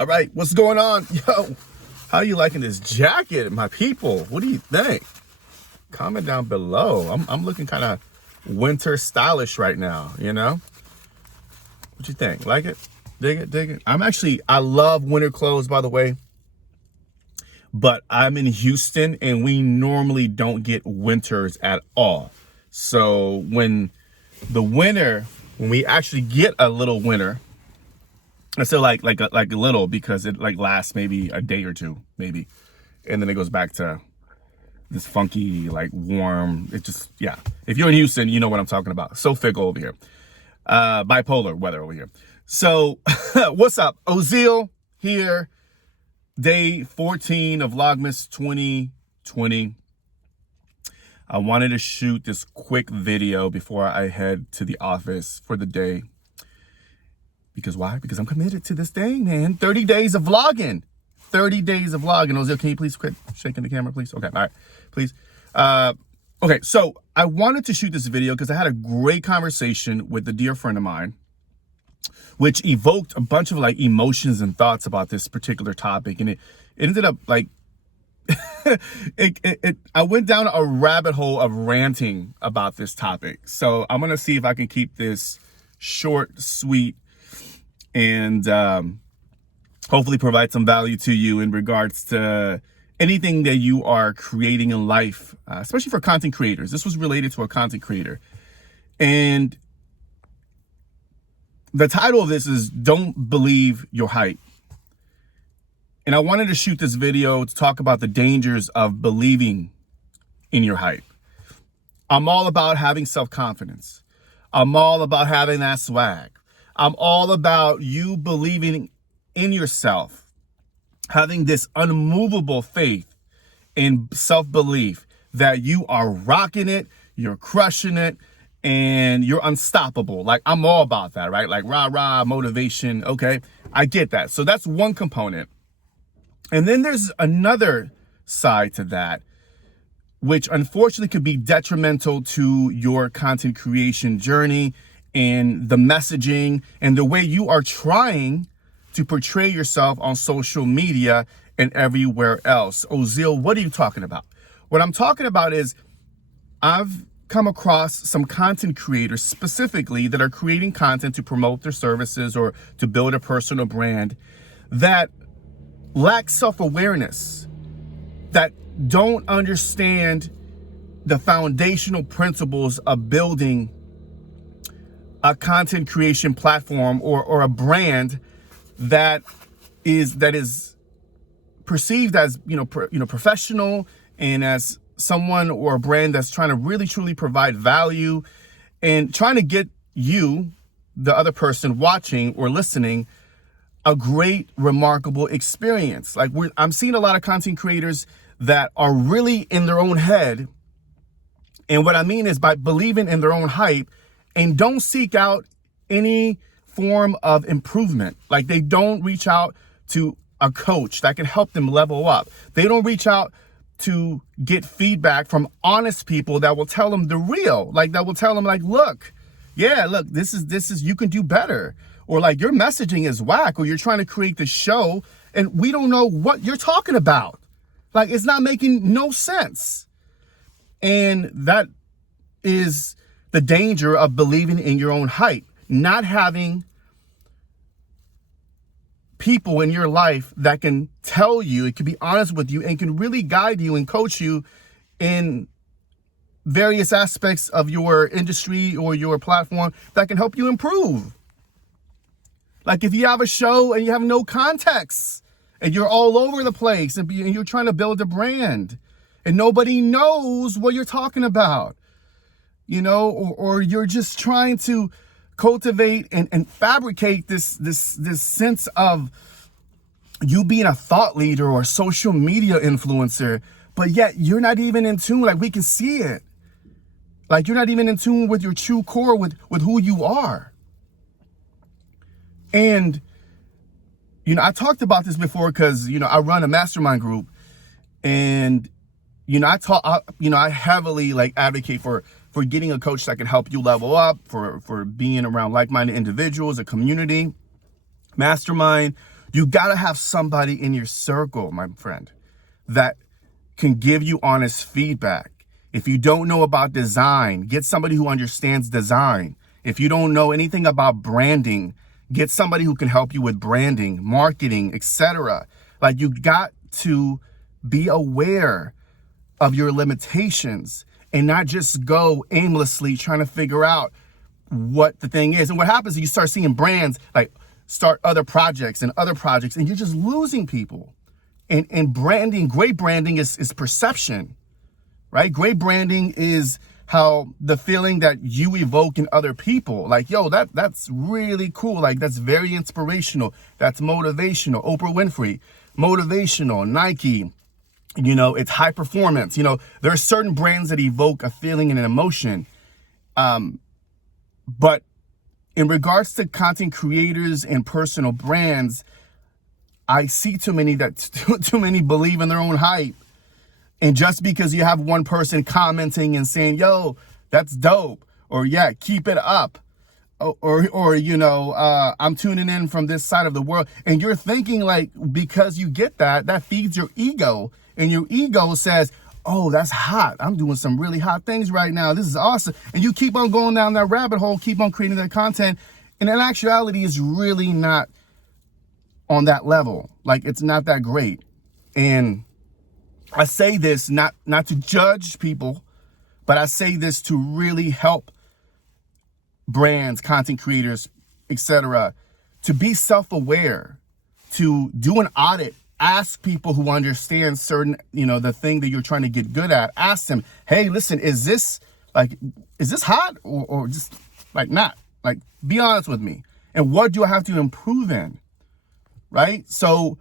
All right, what's going on? Yo, how you liking this jacket, my people? What do you think? Comment down below. I'm looking kind of winter stylish right now, you know? What you think? Like it? Dig it? Dig it? I love winter clothes, by the way. But I'm in Houston and we normally don't get winters at all. So when we actually get a little winter, I still like a little because it like lasts maybe a day or two, maybe. And then it goes back to this funky, like warm, it just, yeah. If you're in Houston, you know what I'm talking about. So fickle over here. Bipolar weather over here. So what's up? Ozil here. Day 14 of Vlogmas 2020. I wanted to shoot this quick video before I head to the office for the day. Because why? Because I'm committed to this thing, man. 30 days of vlogging. 30 days of vlogging. Ozil, can you please quit shaking the camera, please? Okay, all right, please. Okay, so I wanted to shoot this video because I had a great conversation with a dear friend of mine, which evoked a bunch of like emotions and thoughts about this particular topic. And it ended up like, I went down a rabbit hole of ranting about this topic. So I'm going to see if I can keep this short, sweet, and hopefully provide some value to you in regards to anything that you are creating in life, especially for content creators. This was related to a content creator. And the title of this is Don't Believe Your Hype. And I wanted to shoot this video to talk about the dangers of believing in your hype. I'm all about having self-confidence. I'm all about having that swag. I'm all about you believing in yourself, having this unmovable faith and self-belief that you are rocking it, you're crushing it, and you're unstoppable. Like, I'm all about that, right? Like, rah, motivation. Okay, I get that. So that's one component. And then there's another side to that, which unfortunately could be detrimental to your content creation journey and the messaging and the way you are trying to portray yourself on social media and everywhere else. Ozil, what are you talking about? What I'm talking about is I've come across some content creators specifically that are creating content to promote their services or to build a personal brand that lack self-awareness, that don't understand the foundational principles of building a content creation platform or a brand that is perceived as professional and as someone or a brand that's trying to really truly provide value and trying to get you, the other person watching or listening, a great, remarkable experience. Like I'm seeing a lot of content creators that are really in their own head. And what I mean is by believing in their own hype and don't seek out any form of improvement. Like they don't reach out to a coach that can help them level up. They don't reach out to get feedback from honest people that will tell them the real, like that will tell them like, look, this is, you can do better. Or like your messaging is whack, or you're trying to create the show and we don't know what you're talking about. Like it's not making no sense. And that is the danger of believing in your own hype, not having people in your life that can tell you, it can be honest with you and can really guide you and coach you in various aspects of your industry or your platform that can help you improve. Like if you have a show and you have no context and you're all over the place and you're trying to build a brand and nobody knows what you're talking about, or you're just trying to cultivate and fabricate this sense of you being a thought leader or a social media influencer, but yet you're not even in tune. Like we can see it. Like you're not even in tune with your true core, with who you are. And, I talked about this before because, I run a mastermind group and, I heavily like advocate for getting a coach that can help you level up, for being around like-minded individuals, a community, mastermind, You got to have somebody in your circle, my friend, that can give you honest feedback. If you don't know about design, get somebody who understands design. If you don't know anything about branding, get somebody who can help you with branding, marketing, etc. Like, you got to be aware of your limitations and not just go aimlessly trying to figure out what the thing is. And what happens is you start seeing brands like start other projects, and you're just losing people. And branding, great branding is perception, right? Great branding is how the feeling that you evoke in other people, like, yo, that's really cool. Like, that's very inspirational. That's motivational. Oprah Winfrey, motivational. Nike, it's high performance. There are certain brands that evoke a feeling and an emotion. But in regards to content creators and personal brands, I see too many believe in their own hype. And just because you have one person commenting and saying, yo, that's dope, or yeah, keep it up, or I'm tuning in from this side of the world, and you're thinking like, because you get that feeds your ego, and your ego says, oh, that's hot. I'm doing some really hot things right now. This is awesome. And you keep on going down that rabbit hole, keep on creating that content. And in actuality, it's really not on that level. Like, it's not that great. And I say this not to judge people, but I say this to really help brands, content creators, etc., to be self-aware, to do an audit. Ask people who understand certain, the thing that you're trying to get good at. Ask them, hey, listen, is this hot or just like not? Like, be honest with me. And what do I have to improve in? Right? So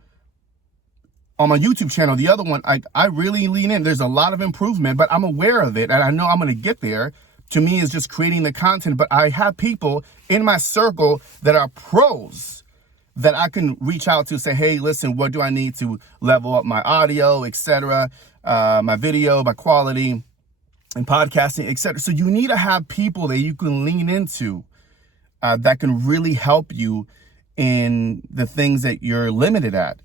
on my YouTube channel, the other one, I really lean in. There's a lot of improvement, but I'm aware of it and I know I'm going to get there. To me, it's just creating the content, but I have people in my circle that are pros that I can reach out to, say, hey, listen, what do I need to level up my audio, etc., my video, my quality, and podcasting, etc. So you need to have people that you can lean into that can really help you in the things that you're limited at.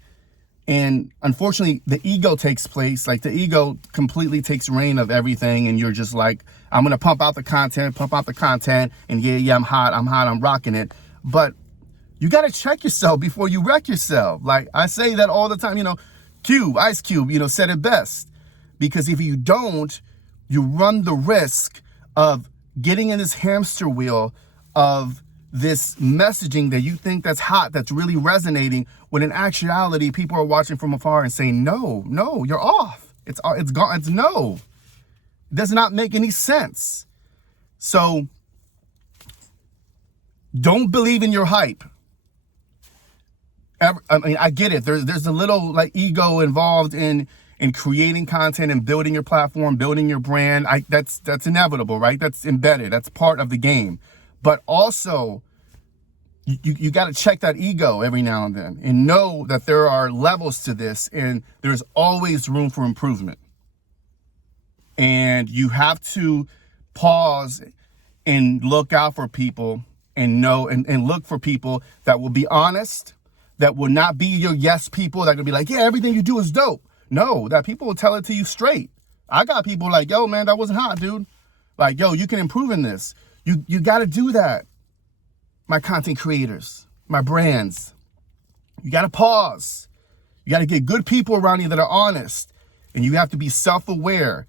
And unfortunately, the ego takes place. Like, the ego completely takes reign of everything, and you're just like, I'm going to pump out the content, and yeah, I'm hot, I'm rocking it. But you got to check yourself before you wreck yourself. Like, I say that all the time, Ice Cube, said it best. Because if you don't, you run the risk of getting in this hamster wheel of this messaging that you think that's hot, that's really resonating, when in actuality, people are watching from afar and saying, no, you're off. It's gone. It's no. It does not make any sense. So don't believe in your hype. I get it. There's a little like ego involved in creating content and building your platform, building your brand. That's inevitable, right? That's embedded. That's part of the game. But also, you got to check that ego every now and then and know that there are levels to this, and there's always room for improvement. And you have to pause and look out for people and know and look for people that will be honest, that will not be your yes people that will be like, yeah, everything you do is dope. No, that people will tell it to you straight. I got people like, yo, man, that wasn't hot, dude. Like, yo, you can improve in this. You got to do that. My content creators, my brands, you got to pause. You got to get good people around you that are honest, and you have to be self-aware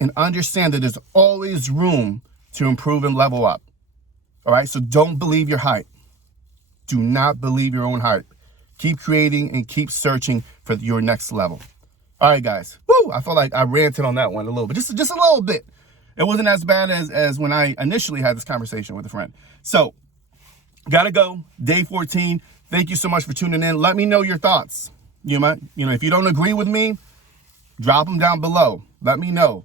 and understand that there's always room to improve and level up. All right. So don't believe your hype. Do not believe your own hype. Keep creating and keep searching for your next level. All right, guys. Woo! I felt like I ranted on that one a little bit, just a little bit. It wasn't as bad as when I initially had this conversation with a friend. So, gotta go. Day 14. Thank you so much for tuning in. Let me know your thoughts. If you don't agree with me, drop them down below. Let me know.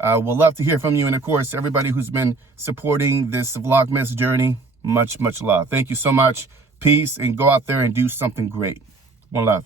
We'll love to hear from you. And of course, everybody who's been supporting this vlogmas journey, much, much love. Thank you so much. Peace, and go out there and do something great. One love.